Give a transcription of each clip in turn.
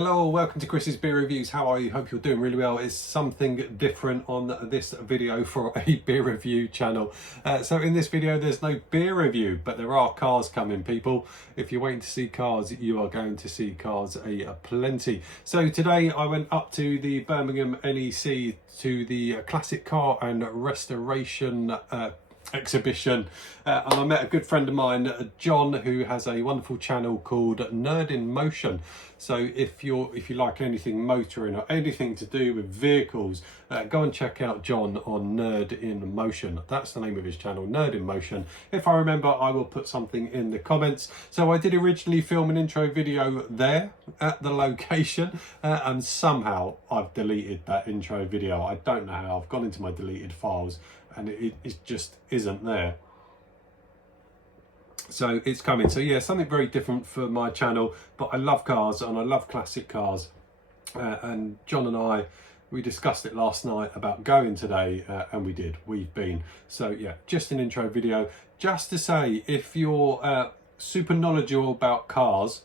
Hello, welcome to Chris's Beer Reviews. How are you? Hope you're doing really well. It's something different on this video for a beer review channel. So in this video, there's no beer review, but there are cars coming, people. If you're waiting to see cars, you are going to see cars a plenty. So today I went up to the Birmingham NEC to the Classic Car and Restoration exhibition, and I met a good friend of mine, John, who has a wonderful channel called Nerd in Motion. So if you like anything motoring or anything to do with vehicles, go and check out John on Nerd in Motion. That's the name of his channel, Nerd in Motion. If I remember, I will put something in the comments. So I did originally film an intro video there at the location, and somehow I've deleted that intro video. I don't know how. I've gone into my deleted files and it just isn't there. So it's coming. So yeah, something very different for my channel, but I love cars and I love classic cars. And John and we discussed it last night about going today, and we did. We've been. So yeah, just an intro video, just to say, if you're super knowledgeable about cars,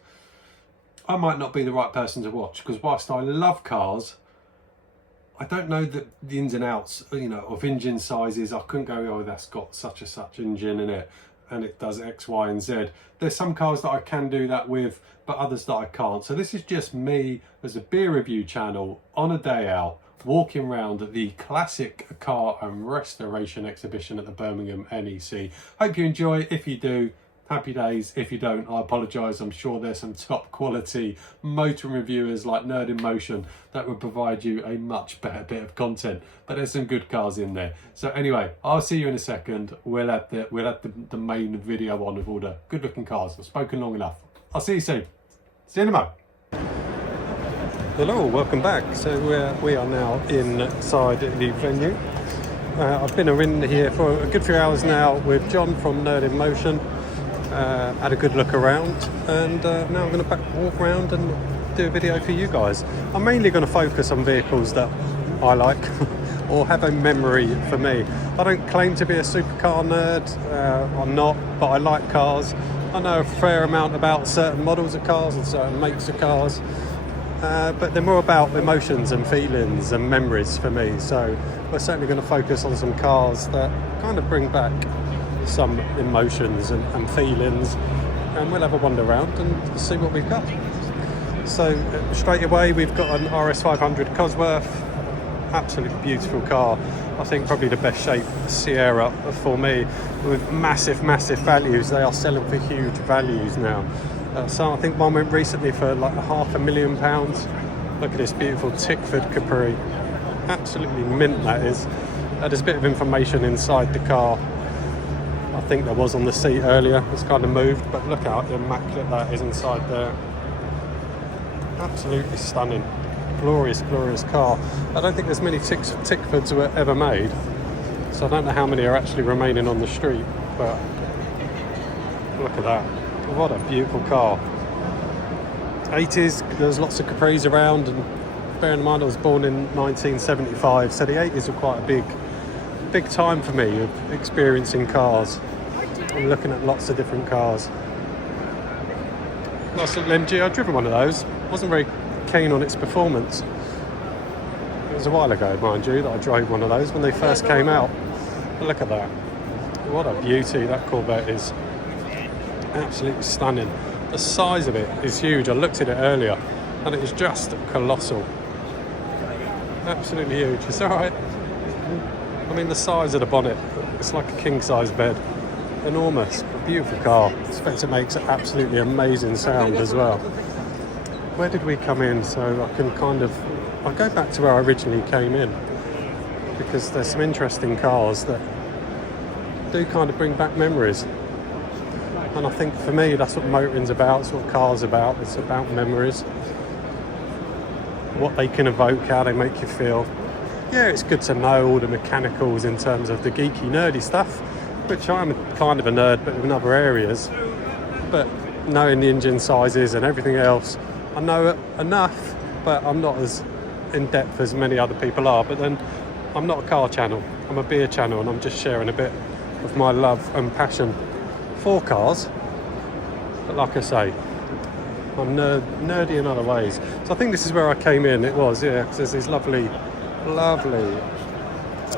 I might not be the right person to watch, because whilst I love cars, I don't know the ins and outs, of engine sizes. I couldn't go, oh, that's got such and such engine in it, and it does X, Y, and Z. There's some cars that I can do that with, but others that I can't. So this is just me as a beer review channel on a day out, walking around the Classic Car and Restoration exhibition at the Birmingham NEC. Hope you enjoy. If you do, happy days. If you don't, I apologise. I'm sure there's some top quality motor reviewers like Nerd in Motion that would provide you a much better bit of content, but there's some good cars in there. So anyway, I'll see you in a second. We'll have the main video on with all the good looking cars. I've spoken long enough. I'll see you soon. See you in a moment. Hello, welcome back. So we are now inside the venue. I've been in here for a good few hours now with John from Nerd in Motion. Had a good look around, and now I'm going to walk around and do a video for you guys. I'm mainly going to focus on vehicles that I like or have a memory for me. I don't claim to be a supercar nerd, I'm not, but I like cars. I know a fair amount about certain models of cars and certain makes of cars, but they're more about emotions and feelings and memories for me. So we're certainly going to focus on some cars that kind of bring back some emotions and feelings, and we'll have a wander around and see what we've got. So straight away we've got an RS500 Cosworth, absolutely beautiful car. I think probably the best shaped Sierra for me, with massive values. They are selling for huge values now. So I think one went recently for like £500,000. Look at this beautiful Tickford Capri, absolutely mint that is. There's a bit of information inside the car. I think there was on the seat earlier. It's kind of moved, but look how immaculate that is inside there. Absolutely stunning. Glorious car. I don't think there's many Tickfords were ever made, so I don't know how many are actually remaining on the street, but look at that. What a beautiful car. 80s, there's lots of Capris around, and bearing in mind I was born in 1975, so the 80s were quite a big time for me of experiencing cars. I'm looking at lots of different cars. Nice little MG. I've driven one of those. Wasn't very keen on its performance. It was a while ago, mind you, that I drove one of those when they first came out. But look at that. What a beauty that Corvette is. Absolutely stunning. The size of it is huge. I looked at it earlier and it is just colossal. Absolutely huge. It's alright. I mean, the size of the bonnet, it's like a king-size bed. Enormous, a beautiful car. I expect it makes an absolutely amazing sound as well. Where did we come in? So I'll go back to where I originally came in, because there's some interesting cars that do kind of bring back memories. And I think for me, that's what motoring's about, it's what cars about. It's about memories, what they can evoke, how they make you feel. Yeah, it's good to know all the mechanicals in terms of the geeky, nerdy stuff, which I'm kind of a nerd, but in other areas. But knowing the engine sizes and everything else, I know it enough, but I'm not as in-depth as many other people are. But then I'm not a car channel, I'm a beer channel, and I'm just sharing a bit of my love and passion for cars. But like I say, I'm nerdy in other ways. So I think this is where I came in. It was, yeah, because there's these lovely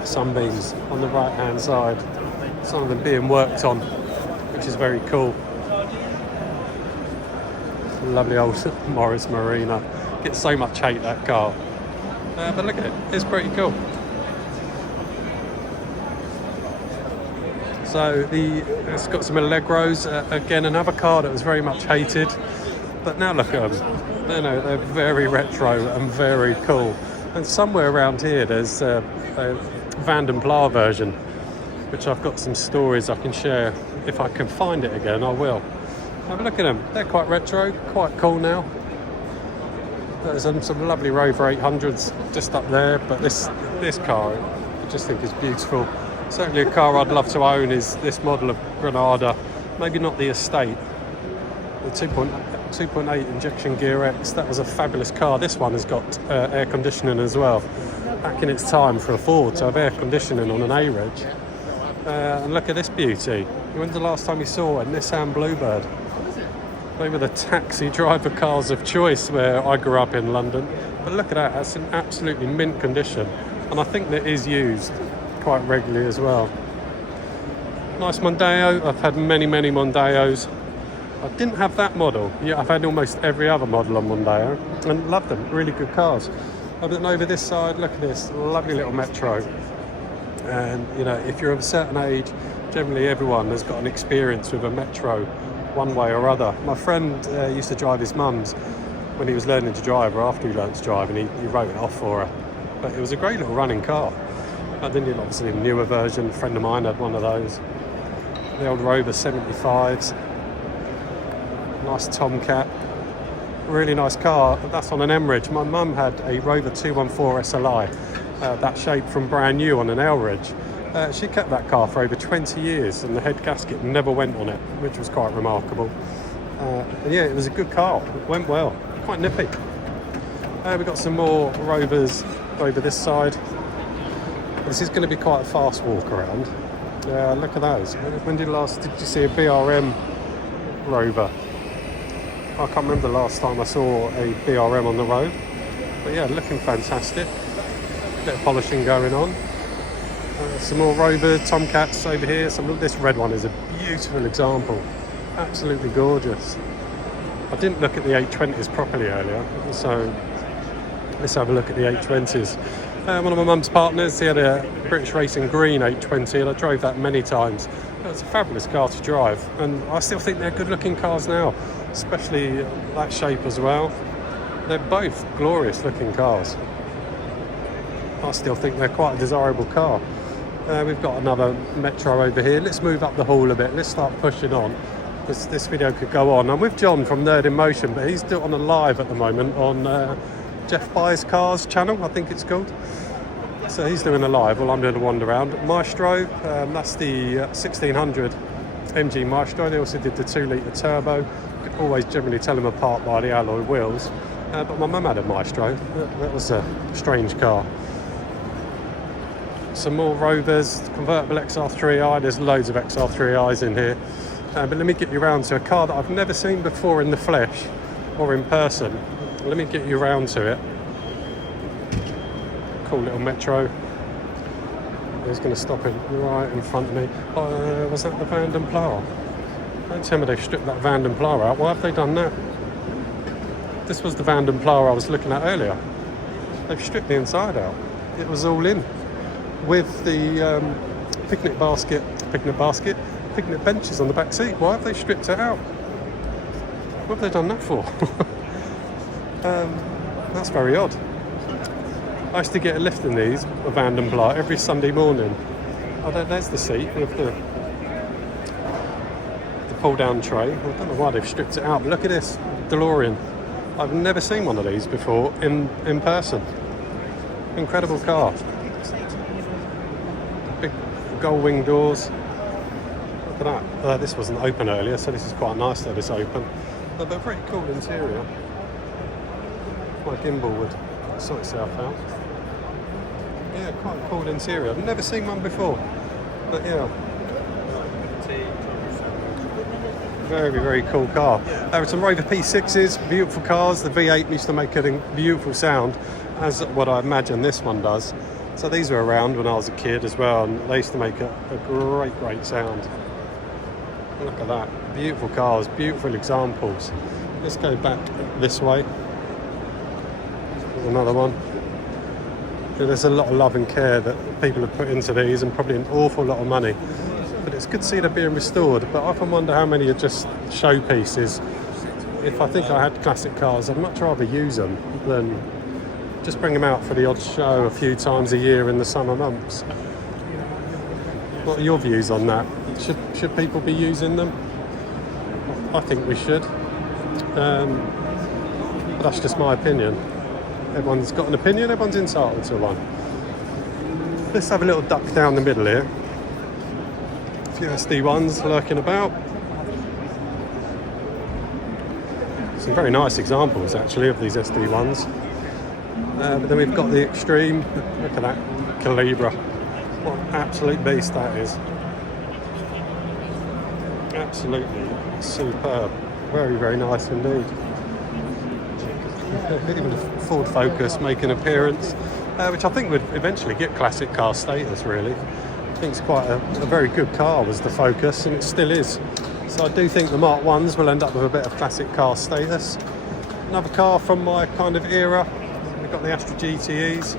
sunbeams on the right hand side. Some of them being worked on, which is very cool. Lovely old Morris Marina. Gets so much hate, that car. But look at it, it's pretty cool. So it's got some Allegros, again another car that was very much hated, but now look at them. They're very retro and very cool. And somewhere around here there's a Van den Pla version, which I've got some stories I can share. If I can find it again, I will. Have a look at them. They're quite retro, quite cool now. There's some lovely Rover 800s just up there, but this car I just think is beautiful. Certainly a car I'd love to own is this model of Granada. Maybe not the Estate. The 2.8 injection gear X, that was a fabulous car. This one has got air conditioning as well. Back in its time for a Ford to have air conditioning on an A-Reg. And look at this beauty. When's the last time you saw a Nissan Bluebird? They were the taxi driver cars of choice where I grew up in London. But look at that, that's in absolutely mint condition. And I think that is used quite regularly as well. Nice Mondeo. I've had many Mondeos. I didn't have that model. Yeah, I've had almost every other model on Mondeo and loved them. Really good cars. And then over this side, look at this lovely little Metro. And you know, if you're of a certain age, generally everyone has got an experience with a Metro one way or other. My friend used to drive his mum's when he was learning to drive, or after he learned to drive, and he wrote it off for her. But it was a great little running car. And then you've obviously a newer version. A friend of mine had one of those. The old Rover 75s. Nice Tomcat. Really nice car. That's on an M-Reg. My mum had a Rover 214 SLI, that shape from brand new on an L-Reg. She kept that car for over 20 years and the head gasket never went on it, which was quite remarkable. And yeah, it was a good car. It went well. Quite nippy. We've got some more Rovers over this side. This is going to be quite a fast walk around. Look at those. When did you see a BRM Rover? I can't remember the last time I saw a BRM on the road. But yeah, looking fantastic. Bit of polishing going on. Some more Rovers, Tomcats over here. This red one is a beautiful example. Absolutely gorgeous. I didn't look at the 820s properly earlier, so let's have a look at the 820s. One of my mum's partners, he had a British Racing Green 820 and I drove that many times. It was a fabulous car to drive, and I still think they're good looking cars now, especially that shape as well. They're both glorious looking cars. I still think they're quite a desirable car. We've got another Metro over here. Let's move up the hall a bit. Let's start pushing on. This video could go on. I'm with John from Nerd in Motion, but he's on a live at the moment on Jeff Buys Cars channel, I think it's called. So he's doing a live while I'm doing a wander around. Maestro, that's the 1600 MG Maestro. They also did the 2-litre turbo. You could always generally tell them apart by the alloy wheels. But my mum had a Maestro. That was a strange car. Some more Rovers, convertible XR3i. There's loads of XR3i's in here. But let me get you around to a car that I've never seen before in the flesh or in person. Let me get you around to it. Cool little Metro. He's going to stop it right in front of me. Was that the Van den Pla? Don't tell me they've stripped that Van den Pla out. Why have they done that? This was the Van den Pla I was looking at earlier. They've stripped the inside out. It was all in. With the picnic benches on the back seat. Why have they stripped it out? What have they done that for? That's very odd. I used to get a lift in these, a Van den Pla, every Sunday morning. Oh, there's the seat with the pull-down tray. I don't know why they've stripped it out, but look at this DeLorean. I've never seen one of these before in person. Incredible car. Big gull wing doors. Look at that. This wasn't open earlier, so this is quite nice that it's open. But a very cool interior. My gimbal would sort itself out. Yeah, quite a cool interior. I've never seen one before. But yeah. Very, very cool car. There are some Rover P6s, beautiful cars. The V8 used to make a beautiful sound, as what I imagine this one does. So these were around when I was a kid as well, and they used to make a great, great sound. Look at that. Beautiful cars, beautiful examples. Let's go back this way. There's another one. There's a lot of love and care that people have put into these, and probably an awful lot of money. But it's good to see they're being restored. But I often wonder how many are just showpieces. If I think I had classic cars, I'd much rather use them than just bring them out for the odd show a few times a year in the summer months. What are your views on that? Should people be using them? I think we should. But that's just my opinion. Everyone's got an opinion, everyone's entitled to one. Let's have a little duck down the middle here. A few SD1s lurking about. Some very nice examples actually of these SD1s. But then we've got the Extreme. Look at that Calibra. What an absolute beast that is. Absolutely superb. Very, very nice indeed. Even the Ford Focus making an appearance, which I think would eventually get classic car status really. I think it's quite a very good car was the Focus, and it still is. So I do think the Mark 1s will end up with a bit of classic car status. Another car from my kind of era, we've got the Astra GTEs.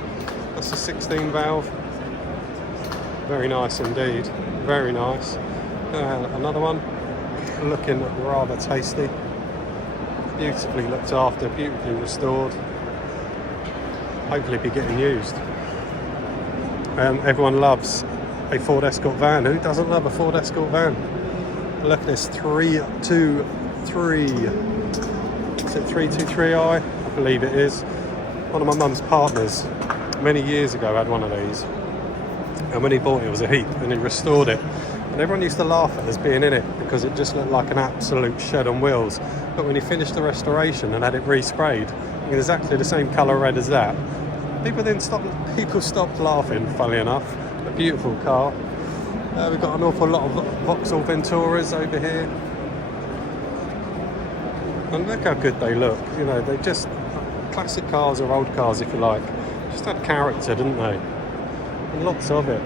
That's a 16 valve. Very nice indeed, very nice. Another one, looking rather tasty. Beautifully looked after, beautifully restored. Hopefully be getting used. Everyone loves a Ford Escort van. Who doesn't love a Ford Escort van? Look at this 323. Is it 323i? I believe it is. One of my mum's partners many years ago had one of these. And when he bought it, it was a heap, and he restored it. And everyone used to laugh at us being in it because it just looked like an absolute shed on wheels. But when he finished the restoration and had it resprayed, exactly the same colour red as that, people stopped laughing, funnily enough. A beautiful car. We've got an awful lot of Vauxhall Venturas over here. And look how good they look. You know, they just, classic cars or old cars if you like, just had character, didn't they? And lots of it.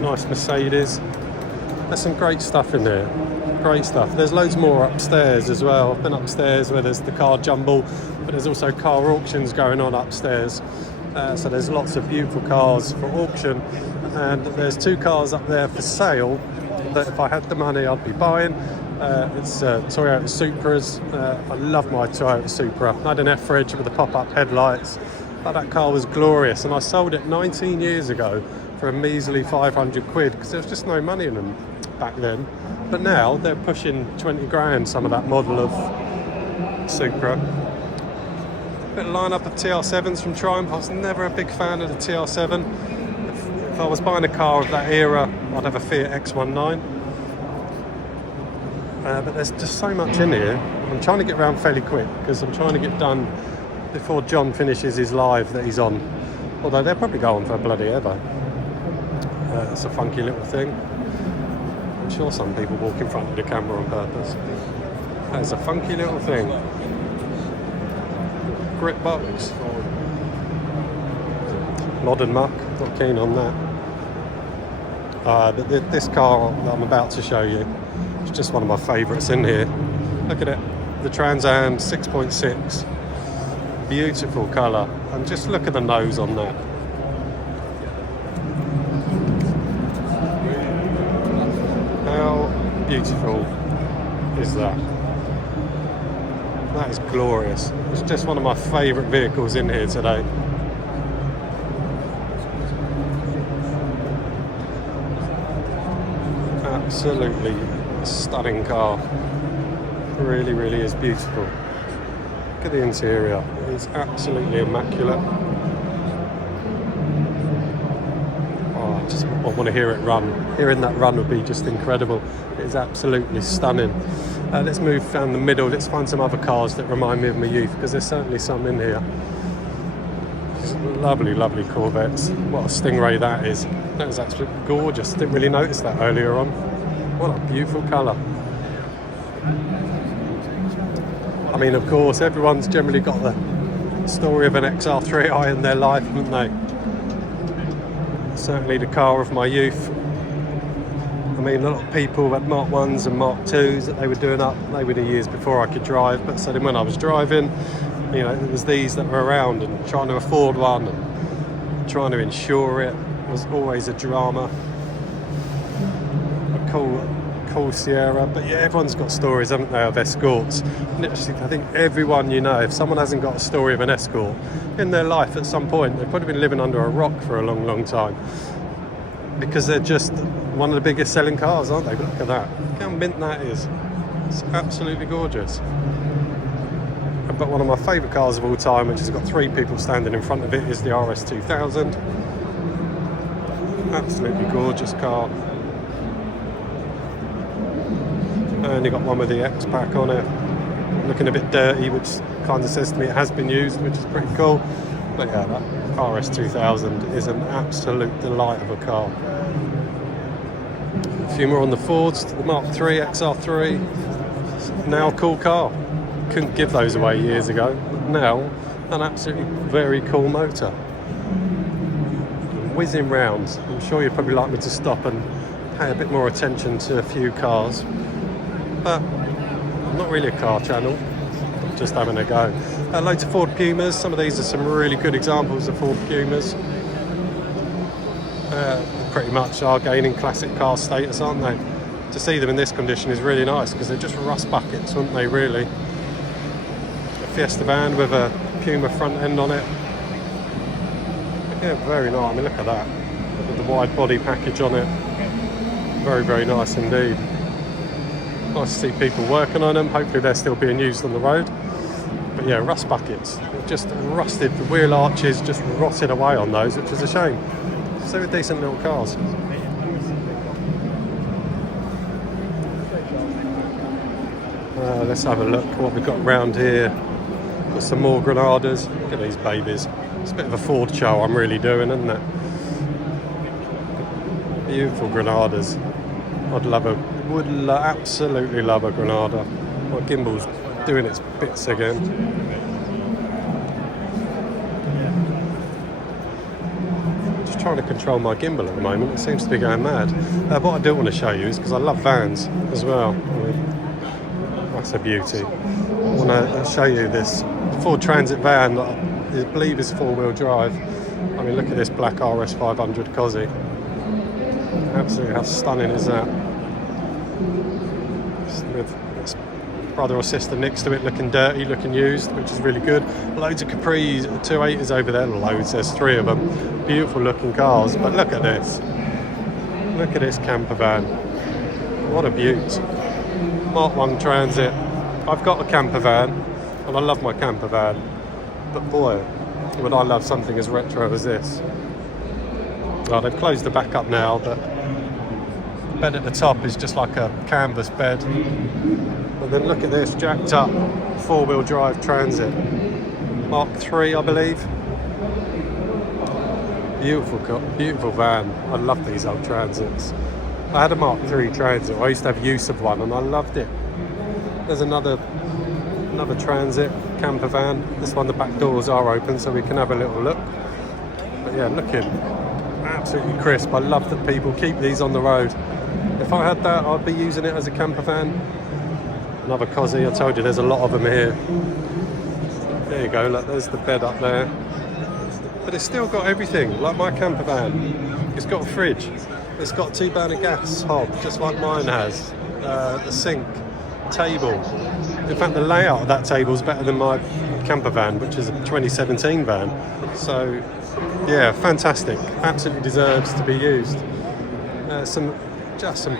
Nice Mercedes. There's some great stuff in there. Great stuff. There's loads more upstairs as well. I've been upstairs where there's the car jumble, but there's also car auctions going on upstairs. So there's lots of beautiful cars for auction, and there's two cars up there for sale that if I had the money I'd be buying. It's Toyota Supras. I love my Toyota Supra. I had an F-Reg with the pop-up headlights. But that car was glorious, and I sold it 19 years ago for a measly 500 quid because there was just no money in them back then. But now they're pushing 20 grand, some of that model of Supra. Bit of line up of TR7s from Triumph. I was never a big fan of the TR7. If I was buying a car of that era, I'd have a Fiat X19. But there's just so much in here. I'm trying to get around fairly quick because I'm trying to get done before John finishes his live that he's on. Although they'll probably go on for bloody ever. It's a funky little thing. I'm sure some people walk in front of the camera on purpose. That's a funky little thing. Grip box. Modern muck, not keen on that. But this car that I'm about to show you is just one of my favourites in here. Look at it, the Trans Am 6.6. Beautiful colour, and just look at the nose on that. How beautiful is that? That is glorious. It's just one of my favourite vehicles in here today. Absolutely stunning car. Really, really is beautiful. Look at the interior. It's absolutely immaculate. Oh, I just want to hear it run. Hearing that run would be just incredible. It is absolutely stunning. Let's move down the middle. Let's find some other cars that remind me of my youth, because there's certainly some in here. Lovely, lovely Corvettes. What a Stingray that is. That is absolutely gorgeous. Didn't really notice that earlier on. What a beautiful colour. I mean, of course, everyone's generally got the story of an XR3i in their life, haven't they? Certainly the car of my youth. I mean, a lot of people had Mark 1s and Mark 2s that they were doing up. They were the years before I could drive, but so then when I was driving, you know, it was these that were around, and trying to afford one and trying to insure it was always a drama. A cool Sierra, but yeah, everyone's got stories, haven't they, of Escorts. Literally, I think everyone you know, if someone hasn't got a story of an Escort in their life at some point, they've probably been living under a rock for a long, long time, because they're just one of the biggest selling cars, aren't they? Look at that. Look how mint that is. It's absolutely gorgeous. But one of my favourite cars of all time, which has got 3 people standing in front of it, is the RS2000. Absolutely gorgeous car. And you got one with the X-Pack on it, looking a bit dirty, which kind of says to me it has been used, which is pretty cool. But yeah, that RS2000 is an absolute delight of a car. A few more on the Fords, the Mark III, XR3, now a cool car. Couldn't give those away years ago, but now an absolutely very cool motor. Whizzing round. I'm sure you'd probably like me to stop and pay a bit more attention to a few cars, but I'm not really a car channel, I'm just having a go. Loads of Ford Pumas. Some of these are some really good examples of Ford Pumas. Pretty much are gaining classic car status, aren't they? To see them in this condition is really nice, because they're just rust buckets, aren't they, really? A Fiesta van with a Puma front end on it. Yeah, very nice. I mean, look at that. With the wide body package on it. Very, very nice indeed. Nice to see people working on them. Hopefully they're still being used on the road. But yeah, rust buckets. Just rusted. The wheel arches just rotted away on those, which is a shame. So decent little cars. Let's have a look what we've got around here. Got some more Granadas. Look at these babies. It's a bit of a Ford show I'm really doing, isn't it? Beautiful Granadas. Absolutely love a Granada. My gimbal's doing its bits again. Just trying to control my gimbal at the moment. It seems to be going mad. What I do want to show you is, because I love vans as well. That's a beauty. I want to show you this Ford Transit van that I believe is 4-wheel drive. I mean, look at this black RS500 Cosy. Absolutely, how stunning is that? With its brother or sister next to it, looking dirty, looking used, which is really good. Loads of Capris, 280s over there. Loads, there's 3 of them. Beautiful looking cars, but look at this. Look at this camper van. What a beaut. Mark 1 Transit. I've got a camper van, and I love my camper van, but boy, would I love something as retro as this. Well, they've closed the back up now, but the bed at the top is just like a canvas bed. And then look at this jacked up 4-wheel drive Transit. Mark III, I believe. Beautiful van. I love these old Transits. I had a Mark III Transit. I used to have use of one, and I loved it. There's another Transit camper van. This one, the back doors are open, so we can have a little look. But yeah, looking absolutely crisp. I love that people keep these on the road. If I had that, I'd be using it as a camper van. Another Cosy. I told you there's a lot of them here. There you go. Look, there's the bed up there. But it's still got everything, like my camper van. It's got a fridge. It's got 2-burner gas hob, just like mine has. The sink, table. In fact, the layout of that table is better than my camper van, which is a 2017 van. So, yeah, fantastic. Absolutely deserves to be used. Some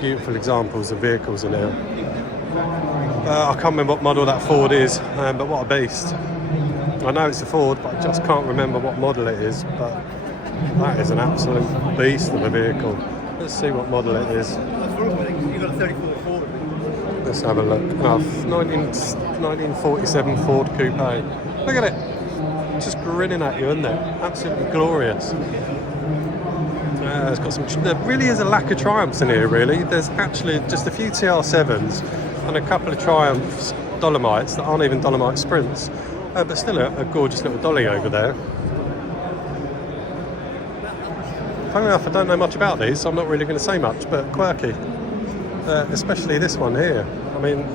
beautiful examples of vehicles in here. I can't remember what model that Ford is, but what a beast. I know it's a Ford, but I just can't remember what model it is. But that is an absolute beast of a vehicle. Let's see what model it is. Let's have a look. 1947 Ford Coupe. Look at it. Just grinning at you, isn't it? Absolutely glorious. It's got some. There really is a lack of Triumphs in here. Really, there's actually just a few TR7s and a couple of Triumphs Dolomites that aren't even Dolomite Sprints, but still a gorgeous little dolly over there. Funny enough, I don't know much about these, so I'm not really going to say much, but quirky. Especially this one here. I mean,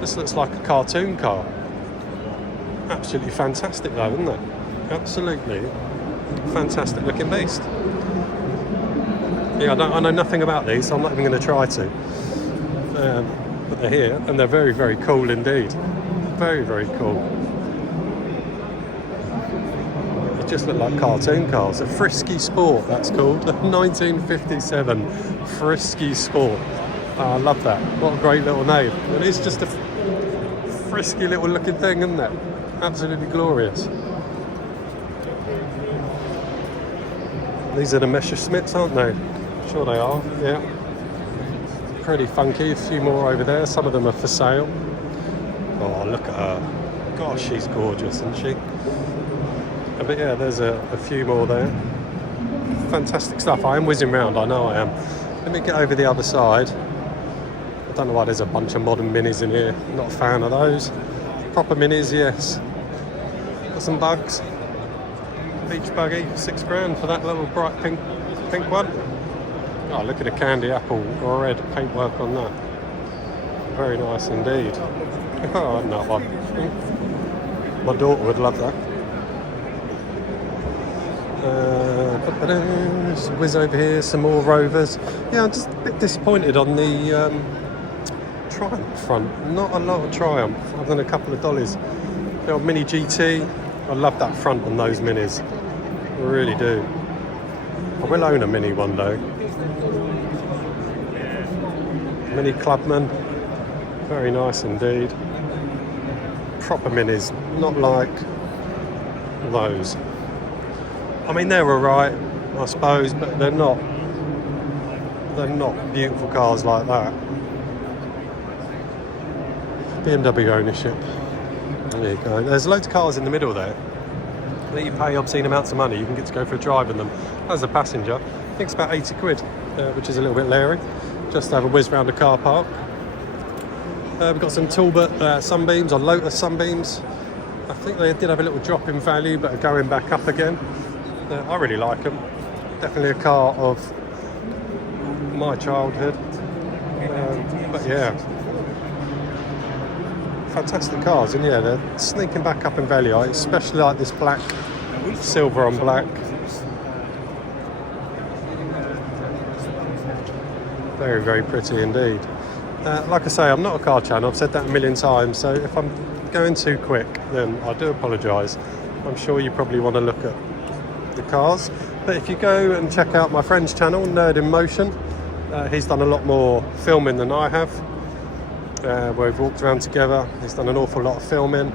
this looks like a cartoon car. Absolutely fantastic though, isn't it? Absolutely fantastic looking beast. Yeah, I know nothing about these, so I'm not even going to try to. But they're here, and they're very, very cool indeed. Very, very cool. They just look like cartoon cars. A Frisky Sport, that's called. 1957 Frisky Sport. I love that. What a great little name. It is just a frisky little looking thing, isn't it? Absolutely glorious. These are the Messerschmitts, aren't they? Sure they are, yeah. Pretty funky. A few more over there. Some of them are for sale. Oh, look at her. Gosh, she's gorgeous, isn't she? But yeah, there's a few more there. Fantastic stuff. I am whizzing round, I know I am. Let me get over the other side. I don't know why there's a bunch of modern minis in here. Not a fan of those. Proper minis, yes. Got some bugs. Beach buggy, £6 for that little bright pink one. Oh, look at the candy apple red paintwork on that. Very nice indeed. Oh, no, my daughter would love that. Just whiz over here, some more Rovers. Yeah, I'm just a bit disappointed on the Triumph front. Not a lot of Triumph, other than a couple of dollies. The old Mini GT, I love that front on those minis. I really do. I will own a Mini one though. Mini Clubman, very nice indeed. Proper minis, not like those. I mean, they're alright, I suppose, but they're not beautiful cars like that. BMW ownership. There you go. There's loads of cars in the middle there that you pay obscene amounts of money. You can get to go for a drive in them as a passenger. I think it's about 80 quid, which is a little bit leery. Just to have a whiz round the car park. We've got some Talbot Sunbeams, or Lotus Sunbeams. I think they did have a little drop in value, but are going back up again. I really like them. Definitely a car of my childhood. But yeah, fantastic cars, and yeah, they're sneaking back up in value. I especially like this black, silver on black. Very, very pretty indeed. Like I say, I'm not a car channel. I've said that a million times. So if I'm going too quick, then I do apologise. I'm sure you probably want to look at the cars. But if you go and check out my friend's channel, Nerd in Motion, he's done a lot more filming than I have. Where we've walked around together. He's done an awful lot of filming,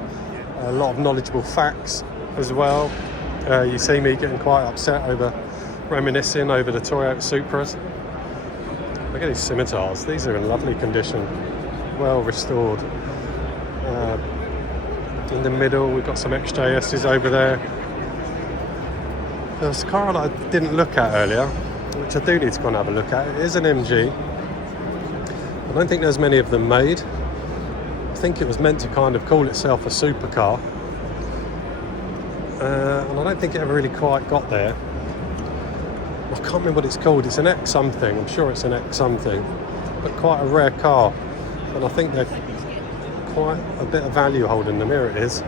a lot of knowledgeable facts as well. You see me getting quite upset over reminiscing over the Toyota Supras. Look at these Scimitars. These are in lovely condition, well restored. In the middle, we've got some XJSs over there. There's a car that I didn't look at earlier, which I do need to go and have a look at. It is an MG. I don't think there's many of them made. I think it was meant to kind of call itself a supercar. And I don't think it ever really quite got there. I can't remember what it's called. It's an X something. I'm sure it's an X something. But quite a rare car. And I think they're quite a bit of value holding them. Here it is.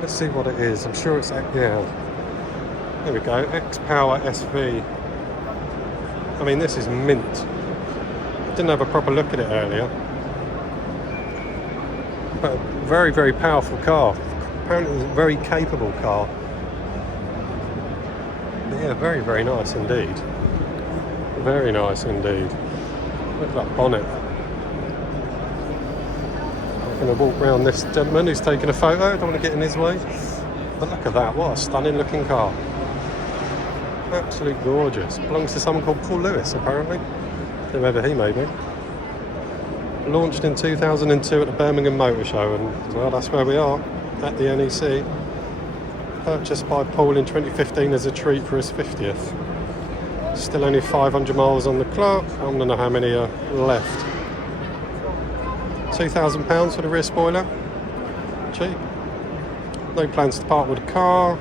Let's see what it is. I'm sure it's, yeah. There we go. X-Power SV. I mean, this is mint. I didn't have a proper look at it earlier. But a very, very powerful car. Apparently it's a very capable car. But yeah, very, very nice indeed. Very nice indeed. Look at that bonnet. I'm going to walk around this gentleman who's taking a photo. I don't want to get in his way. But look at that. What a stunning looking car. Absolutely gorgeous. Belongs to someone called Paul Lewis, apparently. Whoever he may be. Launched in 2002 at the Birmingham Motor Show, and well, that's where we are, at the NEC. Purchased by Paul in 2015 as a treat for his 50th. Still only 500 miles on the clock. I don't know how many are left. £2,000 for the rear spoiler. Cheap. No plans to part with the car.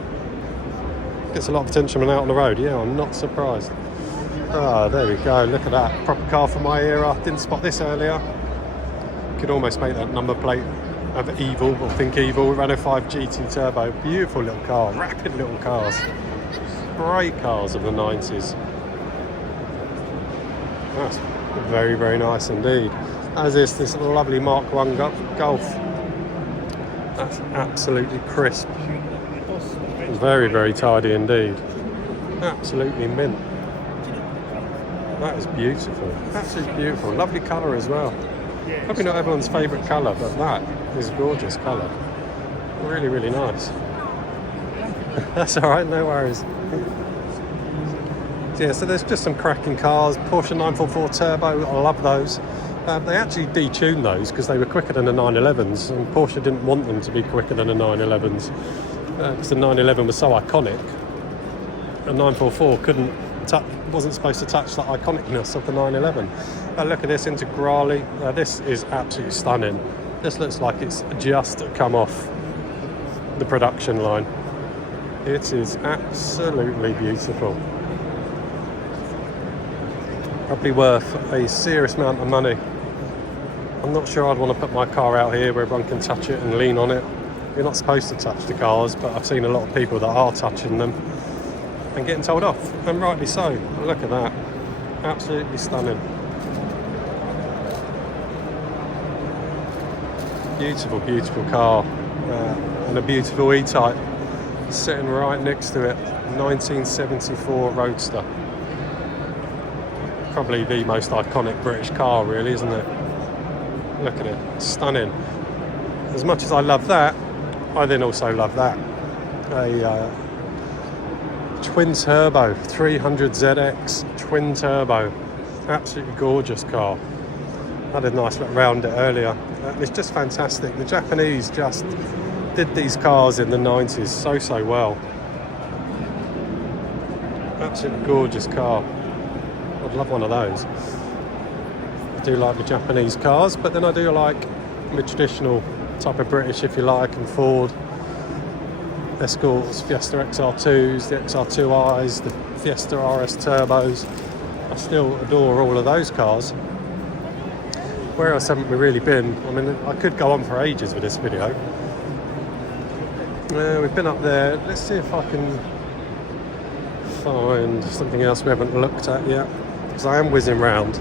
Gets a lot of attention when out on the road. Yeah, I'm not surprised. Ah, there we go. Look at that. Proper car for my era. Didn't spot this earlier. Could almost make that number plate have evil or think evil. Renault 5 GT Turbo. Beautiful little car. Rapid little cars. Great cars of the 90s. That's very, very nice indeed. As is this lovely Mark 1 Golf. That's absolutely crisp. Very, very tidy indeed. Absolutely mint. That is beautiful. Absolutely beautiful. Lovely colour as well. Probably not everyone's favourite colour, but that is a gorgeous colour. Really, really nice. That's alright, no worries. Yeah, so there's just some cracking cars. Porsche 944 Turbo, I love those. They actually detuned those because they were quicker than the 911s, and Porsche didn't want them to be quicker than the 911s because the 911 was so iconic. The 944 wasn't supposed to touch the iconicness of the 911. Look at this Integrale. This is absolutely stunning. This looks like it's just come off the production line. It is absolutely beautiful. Probably worth a serious amount of money. I'm not sure I'd want to put my car out here where everyone can touch it and lean on it. You're not supposed to touch the cars, but I've seen a lot of people that are touching them and getting told off, and rightly so. Look at that. Absolutely stunning. Beautiful, beautiful car. And a beautiful E-Type sitting right next to it. 1974 Roadster. Probably the most iconic British car, really, isn't it? Look at it, stunning. As much as I love that, I then also love that. A twin turbo 300ZX twin turbo, absolutely gorgeous car. Had a nice look around it earlier. It's just fantastic. The Japanese just did these cars in the 90s so well. Absolutely gorgeous car. I'd love one of those. I do like the Japanese cars, but then I do like the traditional type of British, if you like, and Ford Escorts, Fiesta XR2s, the XR2Is, the Fiesta RS Turbos. I still adore all of those cars. Where else haven't we really been? I mean, I could go on for ages with this video. We've been up there. Let's see if I can find something else we haven't looked at yet, because I am whizzing round.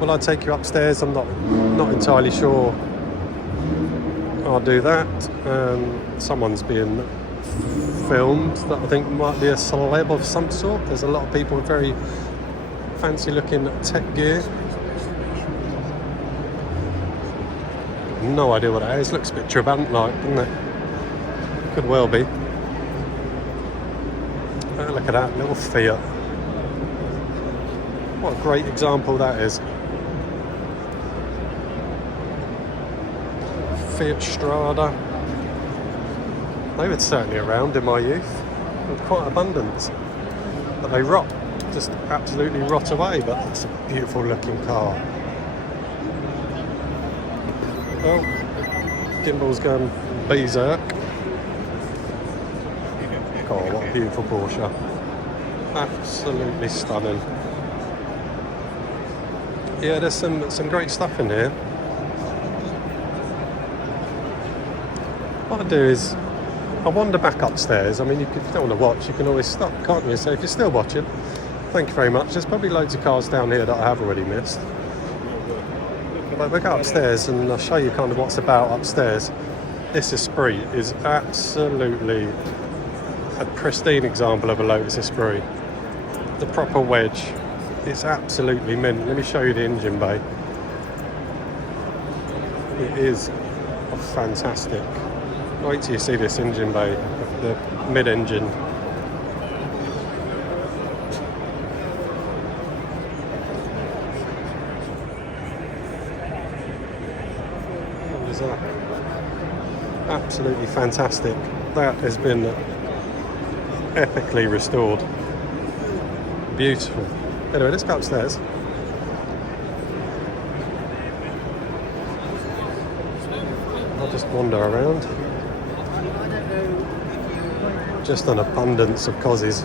Will I take you upstairs? I'm not entirely sure. I'll do that. Someone's being filmed that I think might be a celeb of some sort. There's a lot of people with very fancy looking tech gear. No idea what that is. Looks a bit Trabant-like, doesn't it? Could well be. Look at that little Fiat. What a great example that is. Fiat Strada. They were certainly around in my youth, and quite abundant. But they rot, just absolutely rot away. But it's a beautiful looking car. Well, gimbal's going berserk. Oh, what a beautiful Porsche. Absolutely stunning. Yeah, there's some great stuff in here. What I do is I wander back upstairs. I mean, if you don't want to watch, you can always stop, can't you? So if you're still watching, thank you very much. There's probably loads of cars down here that I have already missed. But we'll go upstairs and I'll show you kind of what's about upstairs. This Esprit is absolutely a pristine example of a Lotus Esprit. The proper wedge. It's absolutely mint. Let me show you the engine bay. It is fantastic. Wait till you see this engine bay, the mid-engine. What is that? Absolutely fantastic. That has been epically restored. Beautiful. Anyway, let's go upstairs. I'll just wander around. Just an abundance of cozzies.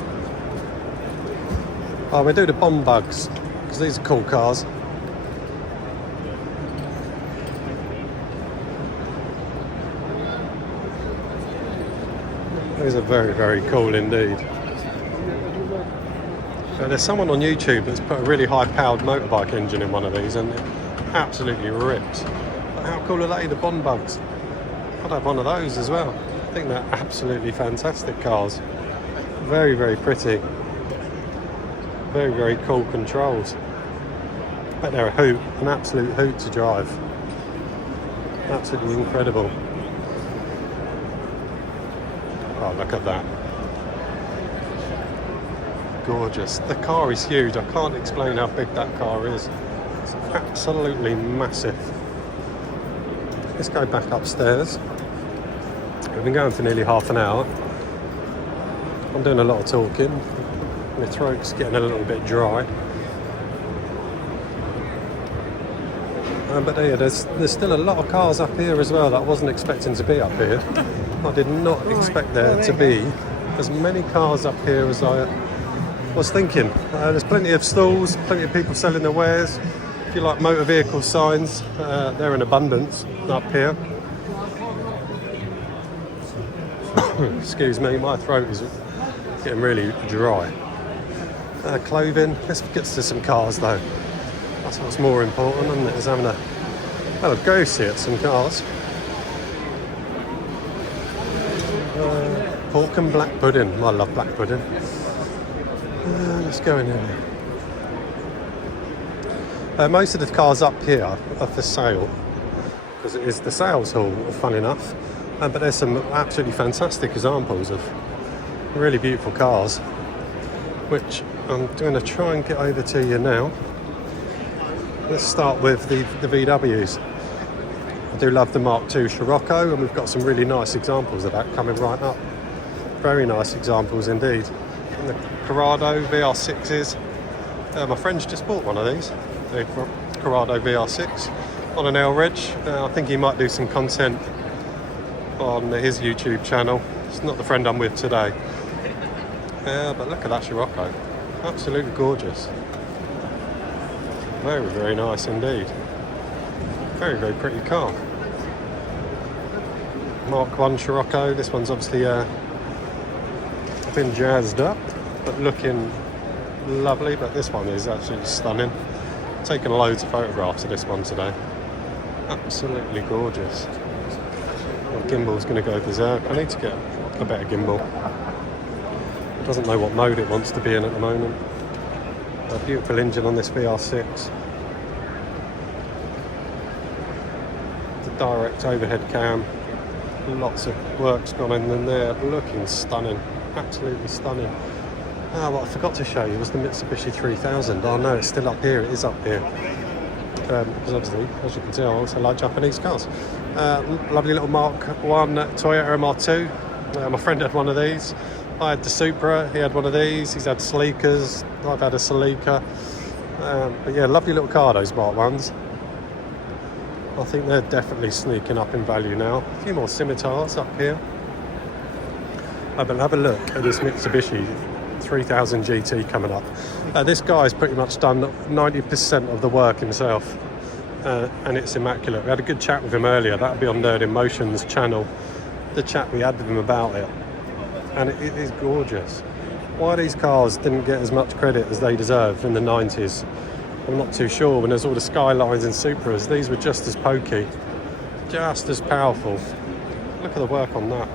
Oh, we do the bomb bugs because these are cool cars. These are very, very cool indeed. There's someone on YouTube that's put a really high-powered motorbike engine in one of these, and it absolutely rips. But how cool are they, the Bond Bugs? I'd have one of those as well. I think they're absolutely fantastic cars. Very, very pretty. Very, very cool controls. But they're a hoot, an absolute hoot to drive. Absolutely incredible. Oh, look at that. Gorgeous. The car is huge. I can't explain how big that car is. It's absolutely massive. Let's go back upstairs. We've been going for nearly half an hour. I'm doing a lot of talking. My throat's getting a little bit dry. But yeah, there's still a lot of cars up here as well that I wasn't expecting to be up here. I did not expect there to be as many cars up here as I was thinking. There's plenty of stalls, plenty of people selling their wares. If you like motor vehicle signs, they're in abundance up here. Excuse me, my throat is getting really dry. Clothing, let's get to some cars though. That's what's more important, isn't it? Is having a go see at some cars. Pork and black pudding. I love black pudding. Let's go in here. Most of the cars up here are for sale because it is the sales hall, fun enough. But there's some absolutely fantastic examples of really beautiful cars, which I'm going to try and get over to you now. Let's start with the VWs. I do love the Mark II Scirocco, and we've got some really nice examples of that coming right up. Very nice examples indeed. And the Corrado VR6s. My friend's just bought one of these, the Corrado VR6 on an L-Reg. I think he might do some content on his YouTube channel. It's not the friend I'm with today. But look at that Scirocco. Absolutely gorgeous. Very, very nice indeed. Very, very pretty car. Mark I Scirocco. This one's obviously been jazzed up, but looking lovely. But this one is absolutely stunning. Taken loads of photographs of this one today. Absolutely gorgeous. My gimbal's going to go berserk. I need to get a better gimbal. It doesn't know what mode it wants to be in at the moment. A beautiful engine on this VR6. The direct overhead cam. Lots of work's gone in there. Looking stunning. Absolutely stunning. What I forgot to show you was the Mitsubishi 3000. Oh no, it's still up here. It is up here. Because obviously, as you can tell, I also like Japanese cars. Lovely little Mark I Toyota MR2. My friend had one of these. I had the Supra, he had one of these. He's had Celica's, I've had a Celica. But yeah, lovely little car, those Mark 1s. I think they're definitely sneaking up in value now. A few more Scimitars up here. But have a look at this Mitsubishi 3000 GT coming up. This guy's pretty much done 90% of the work himself, and it's immaculate. We had a good chat with him earlier. That'll be on Nerd in Motion's channel, the chat we had with him about it, and it is gorgeous. Why these cars didn't get as much credit as they deserved in the 90s, I'm not too sure. When there's all the Skylines and Supras, these were just as pokey, just as powerful. Look at the work on that.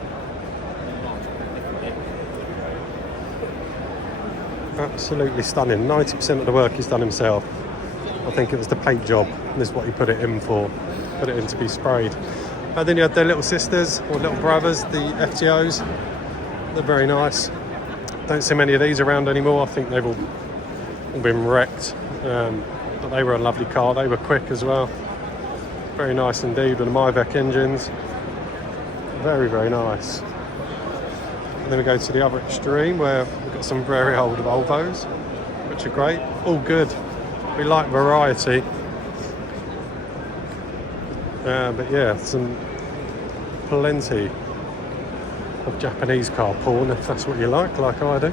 Absolutely stunning. 90% of the work he's done himself. I think it was the paint job. This is what he put it in for. Put it in to be sprayed. And then you had their little sisters or little brothers, the FTOs. They're very nice. Don't see many of these around anymore. I think they've all been wrecked. But they were a lovely car. They were quick as well. Very nice indeed with the Myvec engines. Very, very nice. And then we go to the other extreme where we've got some very old Volvos, which are great. All good. We like variety. But yeah, plenty of Japanese car porn, if that's what you like I do.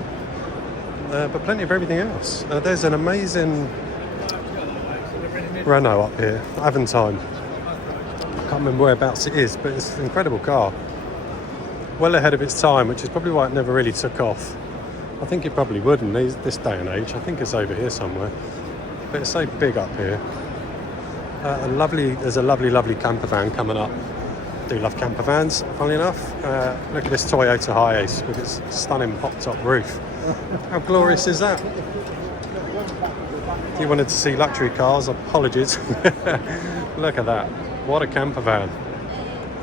But plenty of everything else. There's an amazing Renault up here, Aventine. I can't remember whereabouts it is, but it's an incredible car. Well ahead of its time, which is probably why it never really took off. I think it probably would in this day and age. I think it's over here somewhere. But it's so big up here. There's a lovely camper van coming up. I do love camper vans, funnily enough. Look at this Toyota Hiace with its stunning pop-top roof. How glorious is that? If you wanted to see luxury cars, apologies. Look at that. What a camper van.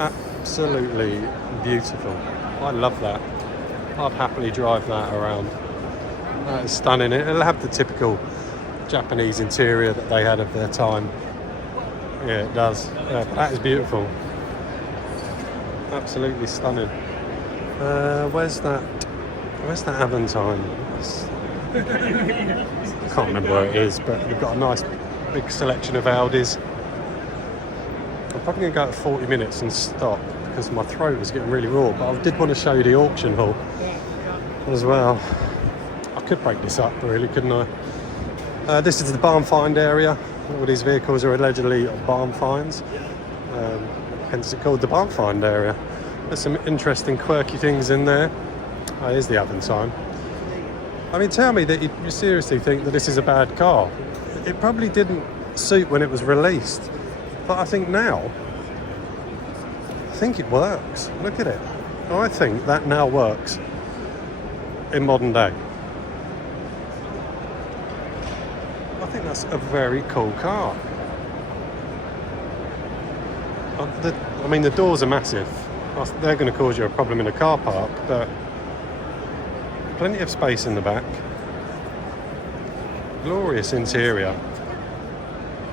Absolutely beautiful. I love that. I'd happily drive that around. That is stunning. It'll have the typical Japanese interior that they had of their time. Yeah, it does. That is beautiful. Absolutely stunning. Where's that Aventine? I can't remember where it is, but we've got a nice big selection of Audis. I'm probably going to go at 40 minutes and stop because my throat is getting really raw, but I did want to show you the auction hall as well. I could break this up really, couldn't I? This is the barn find area. All these vehicles are allegedly barn finds, hence it's called the barn find area. There's some interesting quirky things in there. Oh, here's the Aventine. I mean, tell me that you seriously think that this is a bad car. It probably didn't suit when it was released, but I think now, it works. Look at it. I think that now works in modern day. I think that's a very cool car. The doors are massive. They're going to cause you a problem in a car park, but plenty of space in the back. Glorious interior.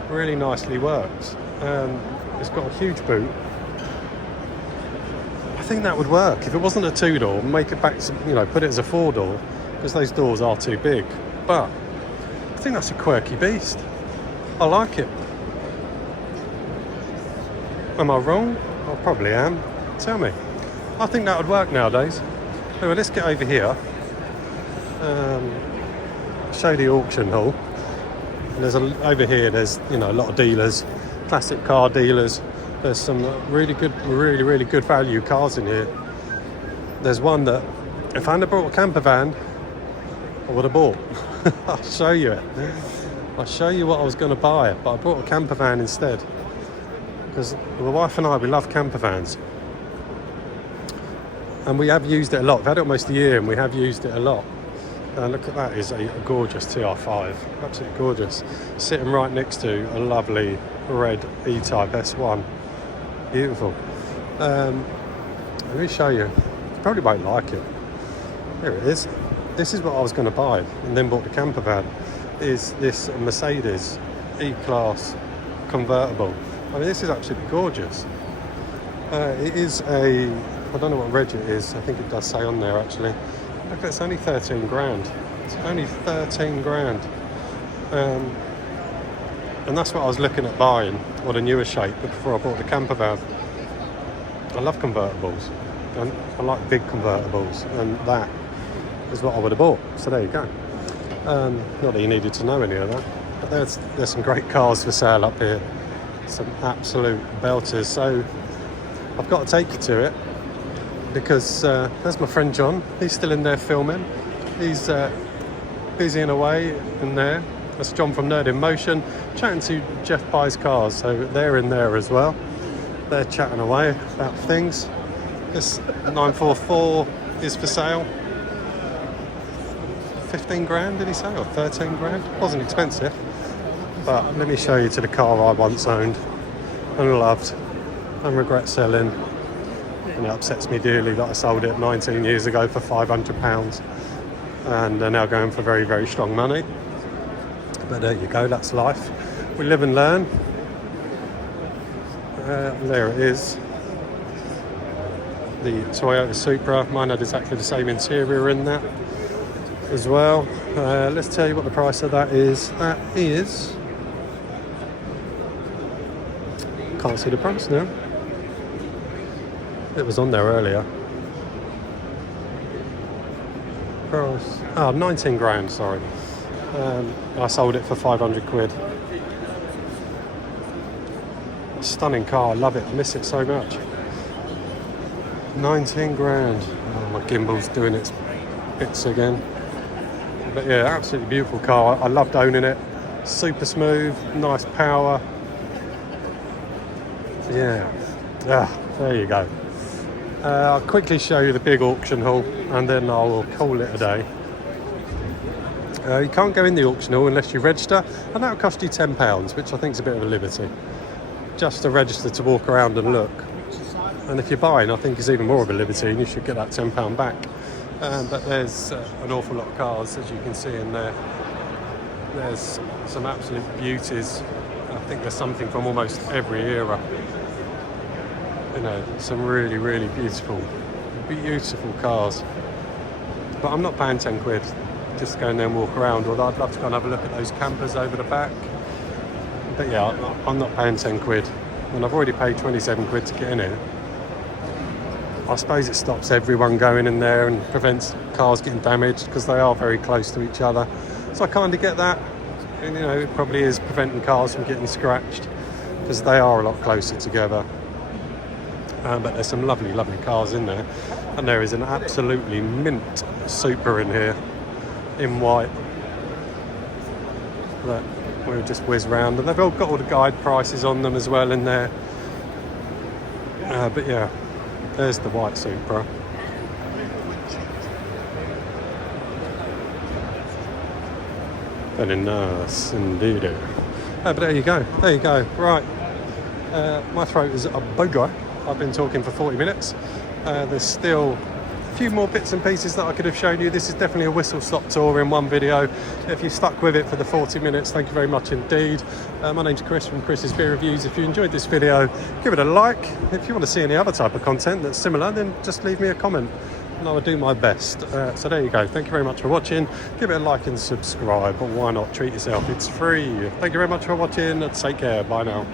Really nicely works. It's got a huge boot. I think that would work. If it wasn't a 2-door, make it back to, put it as a 4-door, because those doors are too big. But I think that's a quirky beast. I like it. Am I wrong? I probably am. Tell me. I think that would work nowadays. Anyway, let's get over here. Show the auction hall. And over here there's a lot of dealers, classic car dealers. There's some really good value cars in here. There's one that if I hadn't brought a camper van, I would have bought. I'll show you it. I'll show you what I was going to buy, but I brought a camper van instead because my wife and I, we love camper vans. And we have used it a lot. We've had it almost a year and we have used it a lot. And look at that, is a gorgeous TR5. Absolutely gorgeous. Sitting right next to a lovely red E-Type S1. Beautiful. Let me show you. You probably won't like it. Here it is. This is what I was going to buy and then bought the camper van. Is this Mercedes E-Class convertible. I mean, this is absolutely gorgeous. It is I don't know what reg it is. I think it does say on there actually. Look, it's only 13 grand. It's only 13 grand. And that's what I was looking at buying, or the newer shape, before I bought the camper van. I love convertibles. And I like big convertibles, and that is what I would have bought. So there you go. Not that you needed to know any of that, but there's some great cars for sale up here. Some absolute belters. So I've got to take you to it because there's my friend John. He's still in there filming. He's busying away in there. That's John from Nerd in Motion, chatting to Jeff Buys Cars. So they're in there as well. They're chatting away about things. This 944 is for sale. 15 grand, did he say? Or 13 grand? Wasn't expensive. But let me show you to the car I once owned and loved and regret selling. And it upsets me dearly that I sold it 19 years ago for £500 and they're now going for very, very strong money. But there you go, that's life. We live and learn. There it is. the Toyota Supra. Mine had exactly the same interior in that as well. Let's tell you what the price of that is. That is... Can't see the price now. It was on there earlier. Price... Oh, 19 grand, sorry. I sold it for 500 quid. Stunning car, I love it, I miss it so much. 19 grand. Oh, my gimbal's doing its bits again. But yeah, absolutely beautiful car. I loved owning it. Super smooth, nice power. Yeah. There you go. I'll quickly show you the big auction hall and then I will call it a day. You can't go in the auction hall unless you register, and that'll cost you £10, which I think is a bit of a liberty. Just to register to walk around and look. And if you're buying, I think it's even more of a liberty, and you should get that £10 back. But there's an awful lot of cars, as you can see in there. There's some absolute beauties. I think there's something from almost every era. You know, some really, really beautiful cars. But I'm not paying 10 quid just to go in there and walk around, although I'd love to go and have a look at those campers over the back. But yeah, I'm not paying 10 quid. And I've already paid 27 quid to get in here. I suppose it stops everyone going in there and prevents cars getting damaged because they are very close to each other. So I kind of get that. And, you know, it probably is preventing cars from getting scratched because they are a lot closer together. But there's some lovely, lovely cars in there. And there is an absolutely mint Supra in here in white that we'll just whiz round. And they've all got all the guide prices on them as well in there. But yeah, there's the white Supra. Very nice indeed. But there you go, right. My throat is a bugger. I've been talking for 40 minutes. There's still a few more bits and pieces that I could have shown you. This is definitely a whistle-stop tour in one video. If you stuck with it for the 40 minutes, thank you very much indeed. My name's Chris from Chris's Beer Reviews. If you enjoyed this video, give it a like. If you want to see any other type of content that's similar, then just leave me a comment and I will do my best. So there you go. Thank you very much for watching. Give it a like and subscribe, but why not? Treat yourself. It's free. Thank you very much for watching. Take care. Bye now.